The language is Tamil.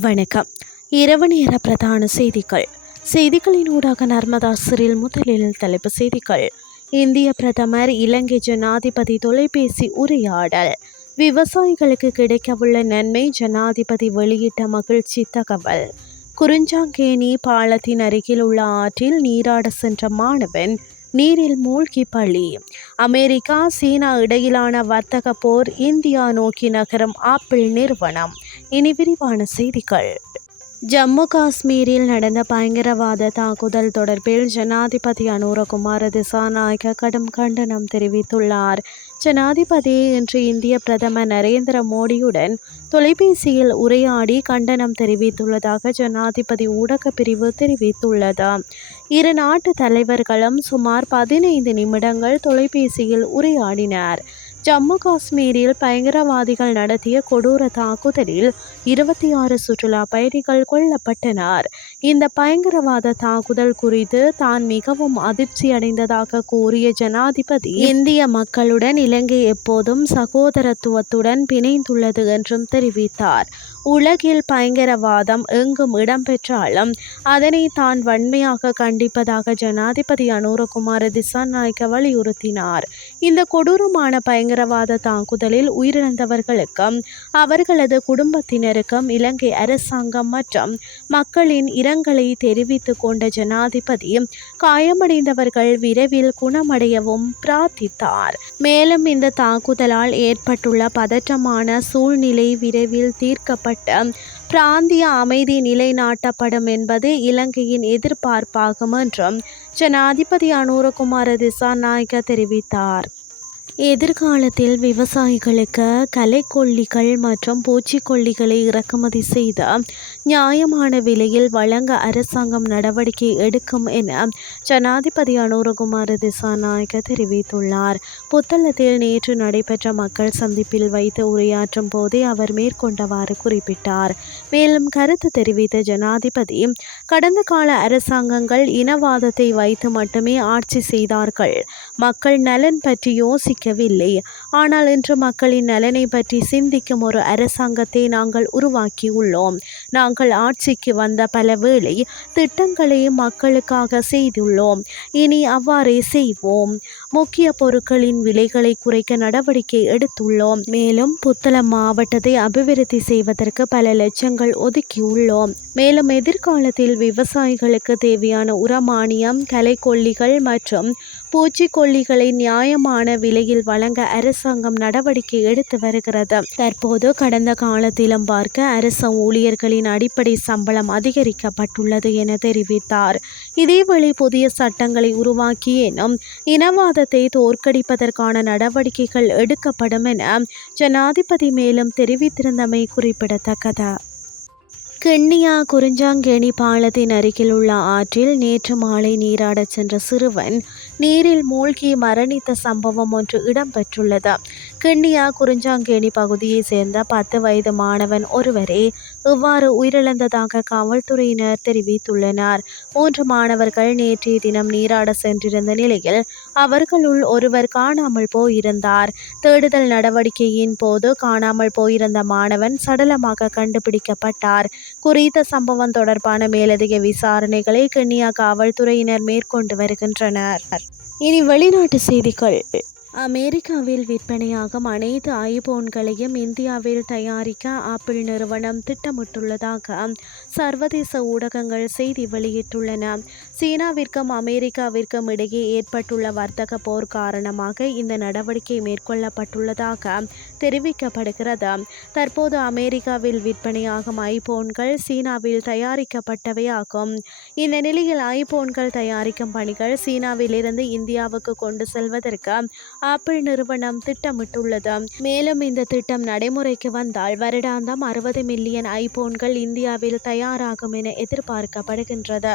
வணக்கம். இரவு நேர பிரதான செய்திகள். செய்திகளின் ஊடாக நர்மதா சிறில் முதலில் தலைப்பு செய்திகள். இந்திய பிரதமர் இலங்கை ஜனாதிபதி தொலைபேசி உரையாடல். விவசாயிகளுக்கு கிடைக்கவுள்ள நன்மை ஜனாதிபதி வெளியிட்ட மகிழ்ச்சி தகவல். குறிஞ்சாங்கேணி பாலத்தின் அருகில் உள்ள ஆற்றில் நீராட சென்ற மாணவன் நீரில் மூழ்கி பள்ளி அமெரிக்கா சீனா இடையிலான வர்த்தக போர் இந்தியா நோக்கி நகரும் ஆப்பிள் நிறுவனம். இனி விரிவான செய்திகள். ஜம்மு காஷ்மீரில் நடந்த பயங்கரவாத தாக்குதல் தொடர்பில் ஜனாதிபதி அனுரகுமார திசாநாயக கடும் கண்டனம் தெரிவித்துள்ளார். ஜனாதிபதி இன்று இந்திய பிரதமர் நரேந்திர மோடியுடன் தொலைபேசியில் உரையாடி கண்டனம் தெரிவித்துள்ளதாக ஜனாதிபதி ஊடக பிரிவு தெரிவித்துள்ளது. இரு நாட்டு தலைவர்களும் சுமார் பதினைந்து நிமிடங்கள் தொலைபேசியில் உரையாடினர். ஜம்மு காஷ்மீரில் பயங்கரவாதிகள் நடத்திய கொடூர தாக்குதலில் இருபத்தி ஆறு சுற்றுலா பயணிகள் கொல்லப்பட்டனர். இந்த பயங்கரவாத தாக்குதல் குறித்து தான் மிகவும் அதிர்ச்சி அடைந்ததாக கூறிய ஜனாதிபதி இந்திய மக்களுடன் இலங்கை எப்போதும் சகோதரத்துவத்துடன் பிணைந்துள்ளது என்றும் தெரிவித்தார். உலகில் பயங்கரவாதம் எங்கும் இடம்பெற்றாலும் அதனை தான் வன்மையாக கண்டிப்பதாக ஜனாதிபதி அனுரகுமார திசாநாயக்க வலியுறுத்தினார். இந்த கொடூரமான பயங்கரவாத தாக்குதலில் உயிரிழந்தவர்களுக்கும் அவர்களது குடும்பத்தினருக்கும் இலங்கை அரசாங்கம் மற்றும் மக்களின் இரங்கலை தெரிவித்துக் கொண்ட ஜனாதிபதி காயமடைந்தவர்கள் விரைவில் குணமடையவும் பிரார்த்தித்தார். மேலும் இந்த தாக்குதலால் ஏற்பட்டுள்ள பதற்றமான சூழ்நிலை விரைவில் தீர்க்கப்பட்ட பிராந்திய அமைதி நிலைநாட்டப்படும் என்பது இலங்கையின் எதிர்பார்ப்பாகும் என்றும் ஜனாதிபதி அனுரகுமார திசாநாயக்க தெரிவித்தார். எதிர்காலத்தில் விவசாயிகளுக்கு களைக்கொல்லிகள் மற்றும் பூச்சிக்கொல்லிகளை இறக்குமதி செய்து நியாயமான விலையில் வழங்க அரசாங்கம் நடவடிக்கை எடுக்கும் என ஜனாதிபதி அனுரகுமார திசாநாயக்க தெரிவித்துள்ளார். புத்தளத்தில் நேற்று நடைபெற்ற மக்கள் சந்திப்பில் வைத்து உரையாற்றும் போதே அவர் மேற்கொண்டவாறு குறிப்பிட்டார். மேலும் கருத்து தெரிவித்த ஜனாதிபதி கடந்த கால அரசாங்கங்கள் இனவாதத்தை வைத்து மட்டுமே ஆட்சி செய்தார்கள். மக்கள் நலன் பற்றி யோசிக்கவில்லை. ஆனால் இன்று மக்களின் நலனை பற்றி சிந்திக்கும் ஒரு அரசாங்கத்தை நாங்கள் உருவாக்கியுள்ளோம். நாங்கள் ஆட்சிக்கு வந்த பல வேளை திட்டங்களையும் மக்களுக்காக செய்துள்ளோம். இனி அவ்வாறே செய்வோம். முக்கிய பொருட்களின் விலைகளை குறைக்க நடவடிக்கை எடுத்துள்ளோம். மேலும் புத்தளம் மாவட்டத்தை அபிவிருத்தி செய்வதற்கு பல லட்சங்கள் ஒதுக்கியுள்ளோம். மேலும் எதிர்காலத்தில் விவசாயிகளுக்கு தேவையான உரமானியம் கலைக்கொல்லிகள் மற்றும் பூச்சிக்கொல்லிகளை நியாயமான விலையில் வழங்க அரசாங்கம் நடவடிக்கை எடுத்து வருகிறது. தற்போது கடந்த காலத்திலும் பார்க்க அரச ஊழியர்களின் அடிப்படை சம்பளம் அதிகரிக்கப்பட்டுள்ளது என தெரிவித்தார். இதேவேளை புதிய சட்டங்களை உருவாக்கியேனும் இனவாதத்தை தோற்கடிப்பதற்கான நடவடிக்கைகள் எடுக்கப்படும் என ஜனாதிபதி மேலும் தெரிவித்திருந்தமை குறிப்பிடத்தக்கது. கெண்ணியா குறிஞ்சாங்கேணி பாலத்தின் அருகில் உள்ள ஆற்றில் நேற்று மாலை நீராடச் சென்ற சிறுவன் நீரில் மூழ்கி மரணித்த சம்பவம் ஒன்று இடம்பெற்றுள்ளது. கிண்ணியா குறிஞ்சாங்கேணி பகுதியைச் சேர்ந்த பத்து வயது மாணவன் ஒருவரே இவ்வாறு உயிரிழந்ததாக காவல்துறையினர் தெரிவித்துள்ளனர். மூன்று மாணவர்கள் நேற்றைய தினம் நீராட சென்றிருந்த நிலையில் அவர்களுள் ஒருவர் காணாமல் போயிருந்தார். தேடுதல் நடவடிக்கையின் போது காணாமல் போயிருந்த மாணவன் சடலமாக கண்டுபிடிக்கப்பட்டார். குறித்த சம்பவம் தொடர்பான மேலதிக விசாரணைகளை கென்யா காவல்துறையினர் மேற்கொண்டு வருகின்றனர். இனி வெளிநாட்டு செய்திகள். அமெரிக்காவில் விற்பனையாகும் அனைத்து ஐபோன்களையும் இந்தியாவில் தயாரிக்க ஆப்பிள் நிறுவனம் திட்டமிட்டுள்ளதாக சர்வதேச ஊடகங்கள் செய்தி வெளியிட்டுள்ளன. சீனாவிற்கும் அமெரிக்காவிற்கும் இடையே ஏற்பட்டுள்ள வர்த்தக போர் காரணமாக இந்த நடவடிக்கை மேற்கொள்ளப்பட்டுள்ளதாக தெரிவிக்கப்படுகிறது. தற்போது அமெரிக்காவில் விற்பனையாகும் ஐபோன்கள் சீனாவில் தயாரிக்கப்பட்டவையாகும். இந்த நிலையில் ஐபோன்கள் தயாரிக்கும் பணிகள் சீனாவிலிருந்து இந்தியாவுக்கு கொண்டு செல்வதற்கு ஆப்பிள் நிறுவனம் திட்டமிட்டுள்ளது. மேலும் இந்த திட்டம் நடைமுறைக்கு வந்தால் வருடாந்தம் அறுபது மில்லியன் ஐபோன்கள் இந்தியாவில் தயாராகும் என எதிர்பார்க்கப்படுகின்றது.